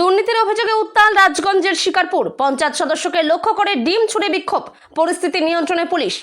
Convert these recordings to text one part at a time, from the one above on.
দুর্নীতির অভিযোগে উত্তাল রাজগঞ্জের শিকারপুর। পঞ্চায়েত সদস্যকে লক্ষ্য করে ডিম ছুড়ে বিক্ষোভ, পরিস্থিতি নিয়ন্ত্রণে পুলিশ।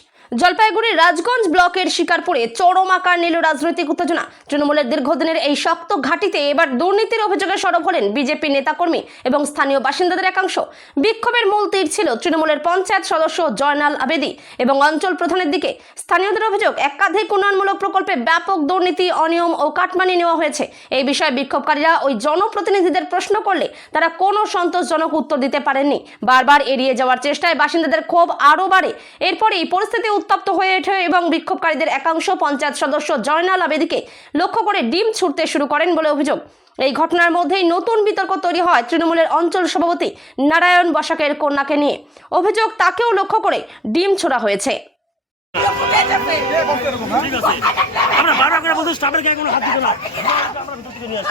জলপাইগুড়ির রাজগঞ্জ ব্লকের শিকারপুরে চরম আকার নিল রাজনৈতিক উত্তেজনা। তৃণমূলের দীর্ঘদিনের এই শক্ত ঘাঁটিতে এবার দুর্নীতির অভিযোগে সরব হলেন বিজেপি নেতাকর্মী এবং স্থানীয় বাসিন্দাদের একাংশ। বিক্ষোভের মূল তীর ছিল তৃণমূলের পঞ্চায়েত সদস্য জয়নাল আবেদী এবং অঞ্চল প্রধানের দিকে। স্থানীয়দের অভিযোগ, একাধিক উন্নয়নমূলক প্রকল্পে ব্যাপক দুর্নীতি, অনিয়ম ও কাটমানি নেওয়া হয়েছে। এই বিষয়ে বিক্ষোভকারীরা ওই জনপ্রতিনিধিদের প্রশ্ন করলে তারা কোনো সন্তোষজনক উত্তর দিতে পারেননি। বারবার এড়িয়ে যাওয়ার চেষ্টায় বাসিন্দাদের ক্ষোভ আরও বাড়ে। এরপরেই পরিস্থিতি উত্তপ্ত হয়ে ওঠে এবং বিক্ষোভকারীদের একাংশ পঞ্চায়েত সদস্য জয়নাল আবেদীকে লক্ষ্য করে ডিম ছুড়তে শুরু করেন বলে অভিযোগ। এই ঘটনার মধ্যেই নতুন বিতর্ক তৈরি হয় তৃণমূলের অঞ্চল সভাপতি নারায়ণ বসাকের কন্যাকে নিয়ে। অভিযোগ, তাকেও লক্ষ্য করে ডিম ছোড়া হয়েছে। আমরা বারবার করে বলছি স্টাফের গায়ে কোনো হাত দিতে না। আমরা ভিতর থেকে নিয়ে আসি।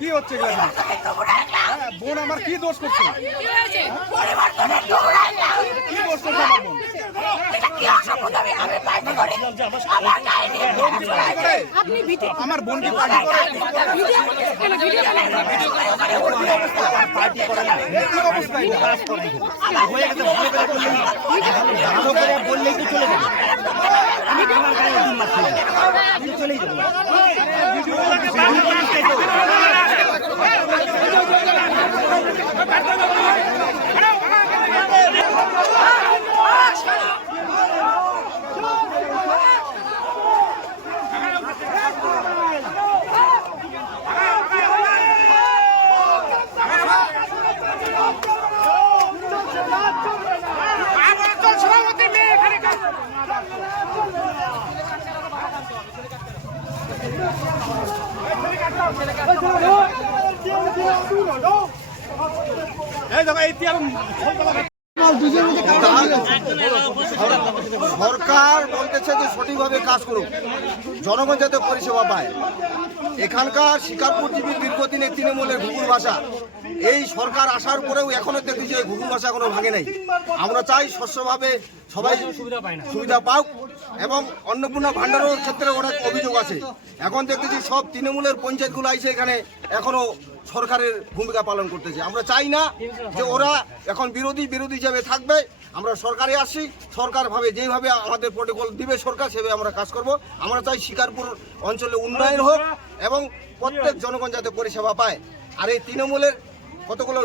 কি হচ্ছে বোন? আমার কি দোষ করছে? কি দোষ করছে আমার বোন? আমার বোন কি পার্টি করে? বললেই তো চলে যাবে, চলেই যাবো। সরকার বলতেছে যে সঠিকভাবে কাজ করুক, জনগণ যাতে পরিষেবা পায়। এখানকার শিকারপুর জীবী দীর্ঘদিনের তৃণমূলের ঘুঘুর ভাষা, এই সরকার আসার পরেও এখনো দেখি যে ঘুঘুর ভাষা কোনো ভাঙে নাই। আমরা চাই স্বচ্ছভাবে সবাই সুবিধা পাক এবং অন্নপূর্ণা ভাণ্ডারের ক্ষেত্রে অনেক অভিযোগ আছে। এখন দেখতেছি সব তৃণমূলের পঞ্চায়েতগুলো আইসে এখানে এখনো সরকারের ভূমিকা পালন করতেছে। আমরা চাই না যে ওরা এখন বিরোধী হিসেবে থাকবে। আমরা সরকারে আসি, সরকারভাবে যেইভাবে আমাদের প্রোটোকল দিবে সরকার সেভাবে আমরা কাজ করব। আমরা চাই শিকারপুর অঞ্চলে উন্নয়ন হোক এবং প্রত্যেক জনগণ যাতে পরিষেবা পায়। আর এই তৃণমূলের কতগুলো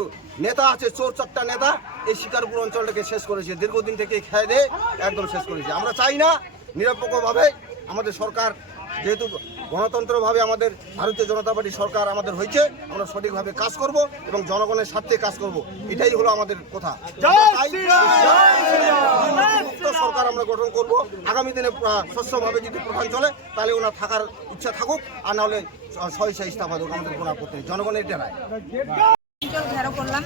নেতা আছে, চোর চারটা নেতা এই শিকারপুর অঞ্চলটাকে শেষ করেছে, দীর্ঘদিন থেকে খেয়ে দিয়ে একদম শেষ করেছে। আমরা চাই না, নিরপেক্ষভাবে আমাদের সরকার, যেহেতু গণতন্ত্রভাবে আমাদের ভারতীয় জনতা পার্টি সরকার আমাদের হয়েছে, আমরা সঠিকভাবে কাজ করব এবং জনগণের স্বার্থে কাজ করব। এটাই হলো আমাদের কথা। সরকার আমরা গঠন করব। আগামী দিনে স্বচ্ছভাবে যদি প্রধান চলে তাহলে ওনার থাকার ইচ্ছা থাকুক, আর নাহলে সহিংসা ইস্তফা হোক, আমাদের কোনো আপত্তি নেই। জনগণের এটা রায়। ঘেরো করলাম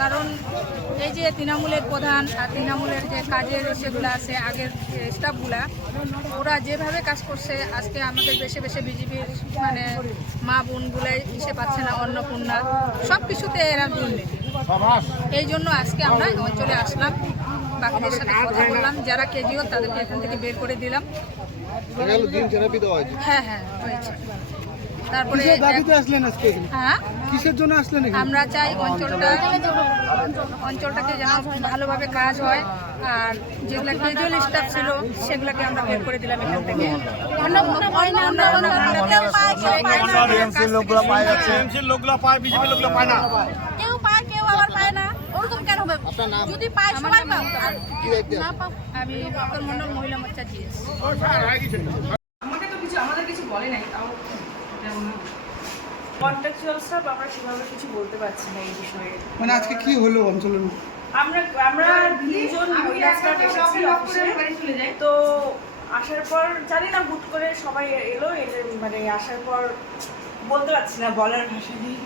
কারণ এই যে তৃণমূলের প্রধান আর তৃণমূলের যে কাজের সেগুলো আছে, আগের স্টাফগুলা, ওরা যেভাবে কাজ করছে, আজকে আমাদের বেশি বিজেপির মানে মা বোনগুলাই এসে পাচ্ছে না, অন্নপূর্ণা সব কিছুতে এরা দুর্নীতি। এই জন্য আজকে আমরা অঞ্চলে আসলাম, বাকিদের সাথে কথা বললাম, যারা কেজিও তাদেরকে এখান থেকে বের করে দিলাম। হ্যাঁ হয়েছে। তারপরে কিসের জন্য আসলেন? আমরা চাই অঞ্চলটাকে যেন ভালোভাবে কাজ হয়, আর যেগুলো ক্যাজুয়াল স্টাফ ছিল সেগুলোকে আমরা বের করে দিলাম এখান থেকে। লোকগুলো পায়, বিজেপি লোকগুলো পায় না। কেউ পায়, কেউ আবার পায় না। ওরকম কেন হবে? যদি পায় সবাই পাও। আমি ডক্টর মন্ডল, মহিলা মোর্চা জিএস। আমাদের কিছু বলে নাই, তাও কন্ট্রাকচুয়াল স্টাফ আমরা সেভাবে কিছু বলতে পারছি না এই বিষয়ে। মানে আজকে কি হলো অঞ্চলের? আমরা দুজন মহিলা স্টাফ এসেছি অফিসে, তো আসার পর জানি না হুট করে সবাই এলো, মানে আসার পর বলতে পারছি না, বলার ভাষা নেই।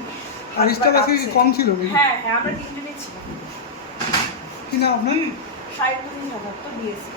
আর স্টাফ আজকে কি কম ছিল? হ্যাঁ আমরা তিনজনই ছিলাম। কি না আপনার? সাহিত্য দিয়েছি।